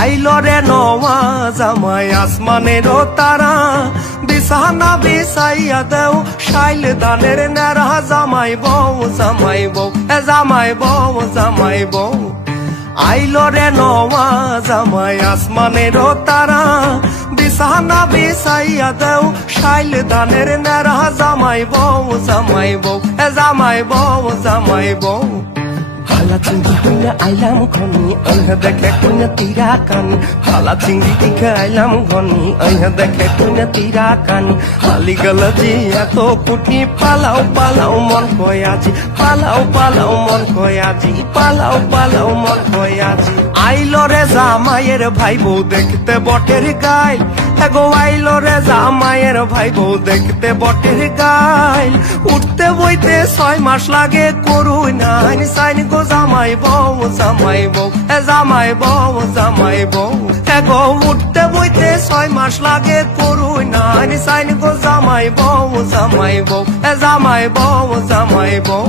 আইলো রে নওয়া জামাই আসমানেরও তারা বিছানা বিছাইয়া দেও শাইল দানের নেরা জামাই বউ জামাই বউ জামাই বউ জামাই বউ আইলো রে নওয়া জামাই আসমানেরও তারা বিছানা বিছাইয়া দেও শাইল দানের নেরা জামাই বউ জামাই বউ জামাই বউ জামাই বউ ভালা চিংড়ি কইনা আইলাম ঘনি আইহা দেখে কইনা তীরা কানি ভালা চিংড়ি দেখে আইলাম ঘনি আইহা দেখে কইনা তীরা কানি হালি গেল যে এত পুটি পালাও পালাও মন কয় আজি পালাও পালাও মন কয় আজি পালাও পালাও মন কয় আজি আইলো রে জামাইয়ের ভাই বউ দেখতে বটের গাইল এগো আইলো রে জামাইয়ের ভাই বউ দেখতে বটের গাইল উঠতে বইতে 6 মাস লাগে করুই নাইন সাইন গো জামাই বউ জামাই বউ জামাই বউ জামাই বউ এগো উঠতে বইতে 6 মাস লাগে করুই নাইন সাইন গো জামাই বউ জামাই বউ জামাই বউ জামাই বউ